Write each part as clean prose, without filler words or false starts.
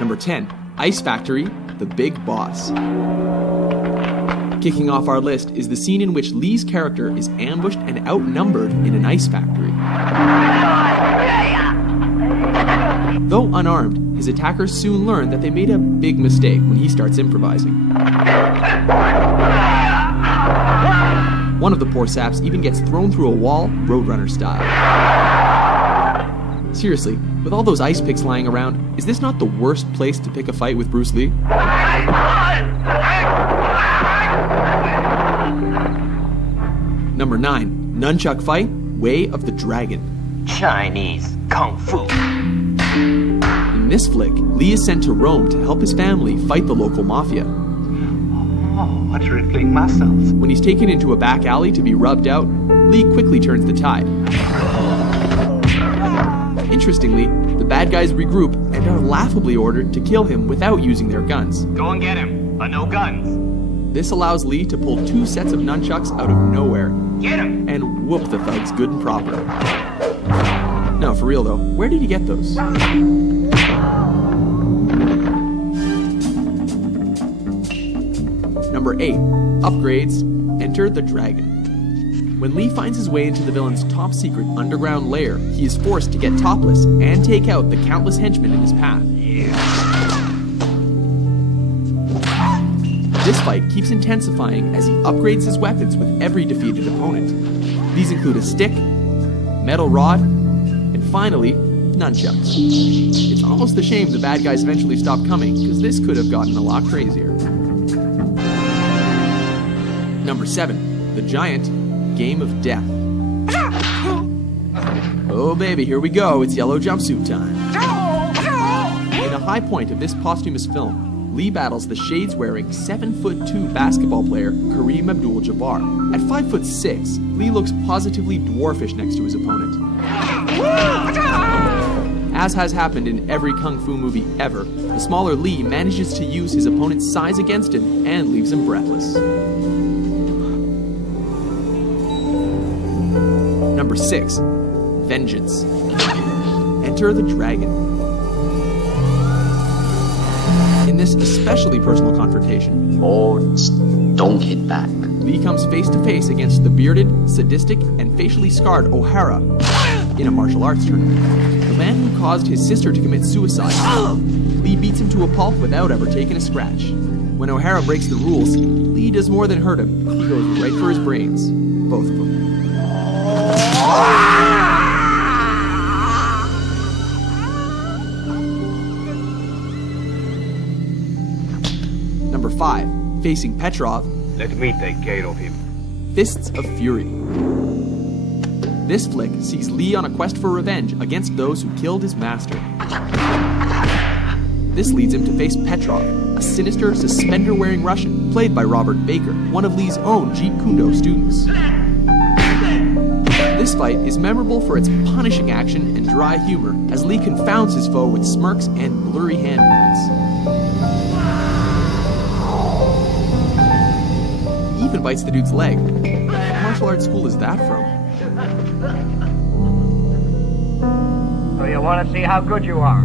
Number 10. Ice Factory, The Big Boss. Kicking off our list is the scene in which Lee's character is ambushed and outnumbered in an ice factory. Though unarmed, his attackers soon learn that they made a big mistake when he starts improvising. One of the poor saps even gets thrown through a wall, Roadrunner style. Seriously, with all those ice picks lying around, is this not the worst place to pick a fight with Bruce Lee? Number 9. Nunchuck Fight, Way of the Dragon. Chinese Kung Fu. In this flick, Lee is sent to Rome to help his family fight the local mafia. Oh, trickling muscles. When he's taken into a back alley to be rubbed out, Lee quickly turns the tide. Interestingly, the bad guys regroup and are laughably ordered to kill him without using their guns. Go and get him, but no guns. This allows Lee to pull 2 sets of nunchucks out of nowhere Get him! and whoop the thugs good and proper. No, for real though, where did he get those? Number 8. Upgrades, Enter the Dragon. When Lee finds his way into the villain's top secret underground lair, he is forced to get topless and take out the countless henchmen in his path. This fight keeps intensifying as he upgrades his weapons with every defeated opponent. These include a stick, metal rod, and finally, nunchucks. It's almost a shame the bad guys eventually stopped coming, because this could have gotten a lot crazier. Number 7. The Giant, Game of Death. Oh baby, here we go, it's yellow jumpsuit time. In a high point of this posthumous film, Lee battles the shades-wearing 7'2" basketball player Kareem Abdul-Jabbar. At 5'6", Lee looks positively dwarfish next to his opponent. As has happened in every kung fu movie ever, the smaller Lee manages to use his opponent's size against him and leaves him breathless. Number 6. Vengeance. Enter the Dragon. In this especially personal confrontation, don't hit back. Lee comes face to face against the bearded, sadistic, and facially scarred O'Hara in a martial arts tournament. The man who caused his sister to commit suicide. Lee beats him to a pulp without ever taking a scratch. When O'Hara breaks the rules, Lee does more than hurt him. He goes right for his brains. Both of them. Number 5. Facing Petrov. Let me take care of him. Fists of Fury. This flick sees Lee on a quest for revenge against those who killed his master. This leads him to face Petrov, a sinister, suspender-wearing Russian played by Robert Baker, one of Lee's own Jeet Kune Do students. This fight is memorable for its punishing action and dry humor as Lee confounds his foe with smirks and blurry hand movements. He even bites the dude's leg. What martial arts school is that from? So you want to see how good you are?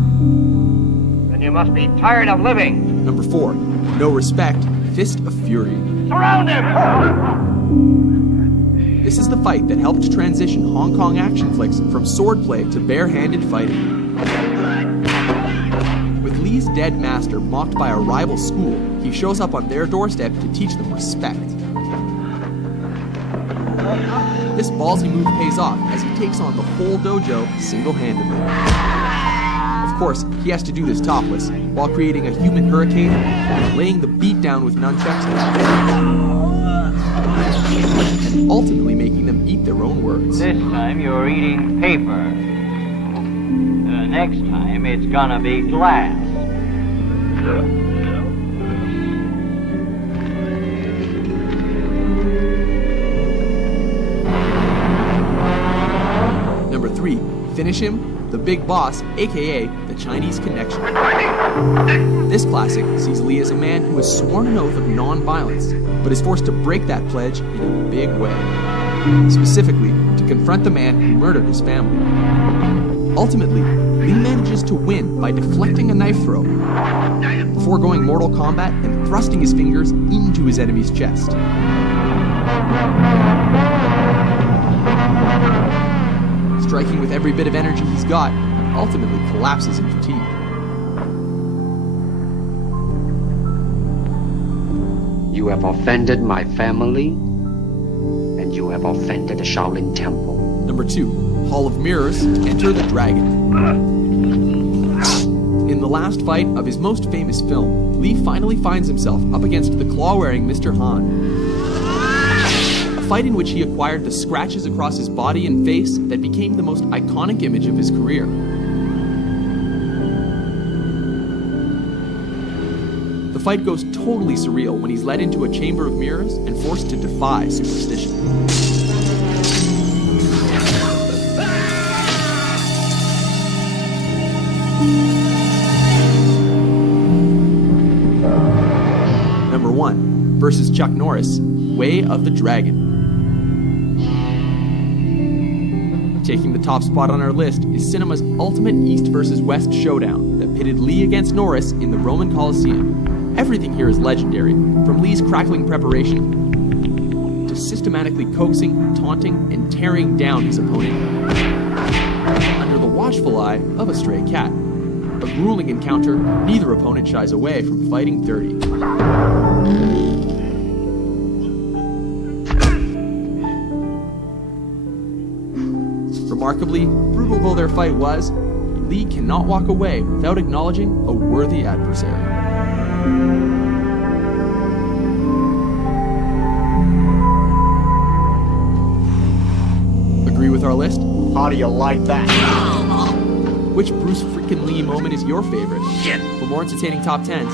Then you must be tired of living. Number 4. No Respect, Fist of Fury. Surround him! This is the fight that helped transition Hong Kong action flicks from swordplay to bare-handed fighting. With Lee's dead master mocked by a rival school, he shows up on their doorstep to teach them respect. This ballsy move pays off as he takes on the whole dojo single-handedly. Of course, he has to do this topless, while creating a human hurricane and laying the beat down with nunchucks, and ultimately making them eat their own words. This time you're eating paper. Next time it's gonna be glass. Number 3, finish him, the Big Boss, aka the Chinese Connection. This classic sees Lee as a man who has sworn an oath of non-violence, but is forced to break that pledge in a big way. Specifically, to confront the man who murdered his family. Ultimately, Lee manages to win by deflecting a knife throw, before going Mortal Kombat and thrusting his fingers into his enemy's chest. Striking with every bit of energy he's got, ultimately collapses in fatigue. You have offended my family, and you have offended the Shaolin Temple. Number 2, Hall of Mirrors, Enter the Dragon. In the last fight of his most famous film, Lee finally finds himself up against the claw-wearing Mr. Han. A fight in which he acquired the scratches across his body and face that became the most iconic image of his career. The fight goes totally surreal when he's led into a chamber of mirrors and forced to defy superstition. Number 1, versus Chuck Norris, Way of the Dragon. Taking the top spot on our list is cinema's ultimate East versus West showdown that pitted Lee against Norris in the Roman Colosseum. Everything here is legendary, from Lee's crackling preparation to systematically coaxing, taunting, and tearing down his opponent under the watchful eye of a stray cat. A grueling encounter, neither opponent shies away from fighting dirty. Remarkably, brutal though their fight was, Lee cannot walk away without acknowledging a worthy adversary. Agree with our list? How do you like that? Which Bruce freaking Lee moment is your favorite? For more entertaining top 10s,